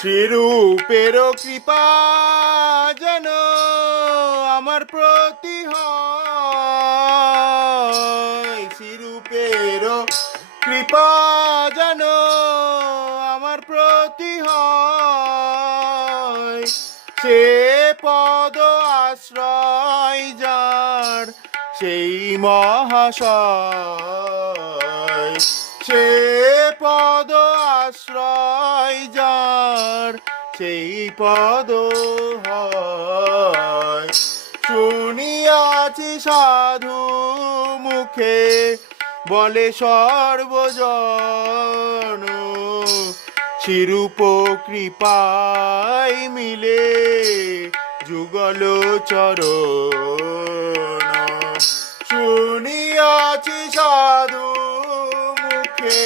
শ্রীরূপের কৃপা যেন আমার প্রতি হয়, শ্রীরূপের কৃপা যেন আমার প্রতি হয়। সে পদ আশ্রয় যার সেই মহাশয়, সে পদ আশ্রয় যার সেই পদ হয়। শুনিয়াছি সাধু মুখে বলে সর্বজন, শিরূপ কৃপায় মিলে যুগল চরণ। শুনিয়াছি সাধু মুখে